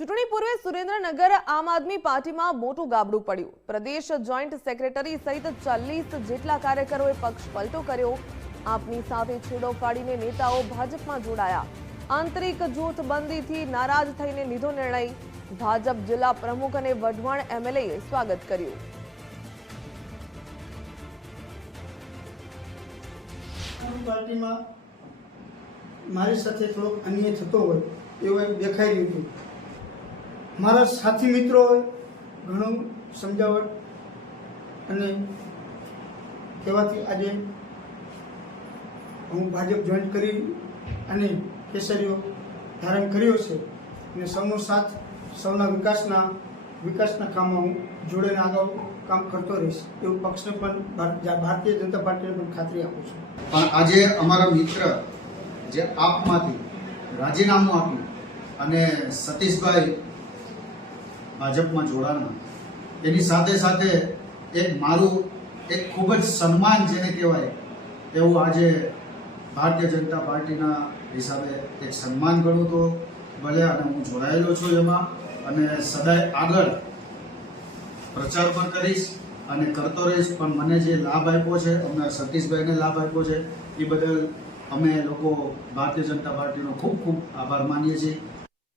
ચૂંટણી પૂર્વે સુરેન્દ્રનગર આમ આદમી પાર્ટીમાં મોટું ગાબડું પડ્યું। પ્રદેશ જોઈન્ટ સેક્રેટરી સહિત 40 જેટલા કાર્યકરોએ પક્ષ પલટો કર્યો। આપની સાથે છેડો ફાડીને નેતાઓ ભાજપમાં જોડાયા। આંતરિક જૂથબંધીથી નારાજ થઈને લીધો નિર્ણય। ભાજપ જિલ્લા પ્રમુખ અને વઢવાણ એમએલએએ સ્વાગત કર્યું। પાર્ટીમાં મારી સાથે થોડોક અન્યાય થતો હોય એવું દેખાઈ રહ્યું હતું। મારા સાથી મિત્રોએ ઘણું સમજાવટ અને કહેવાથી આજે હું ભાજપ જોઈન કરી અને કેસરીઓ ધારણ કર્યો છે અને સૌનો સાથ સૌના વિકાસના કામમાં હું જોડેને આગળ કામ કરતો રહીશ એવું પક્ષને પણ ભારતીય જનતા પાર્ટીને પણ ખાતરી આપું છું। પણ આજે અમારા મિત્ર જે આપમાંથી રાજીનામું આપ્યું અને સતીશભાઈ ભાજપમાં જોડાણા એની સાથે સાથે મારું એક ખૂબ જ સન્માન જેને કહેવાય એવું આજે ભારતીય જનતા પાર્ટીના હિસાબે એક સન્માન ગણું તો ભલે અને હું જોડાયેલો છું એમાં અને સદાય આગળ પ્રચાર પણ કરીશ અને કરતો રહીશ। પણ મને જે લાભ આપ્યો છે અમને સતીશભાઈને લાભ આપ્યો છે એ બદલ અમે લોકો ભારતીય જનતા પાર્ટીનો ખૂબ ખૂબ આભાર માનીએ છીએ।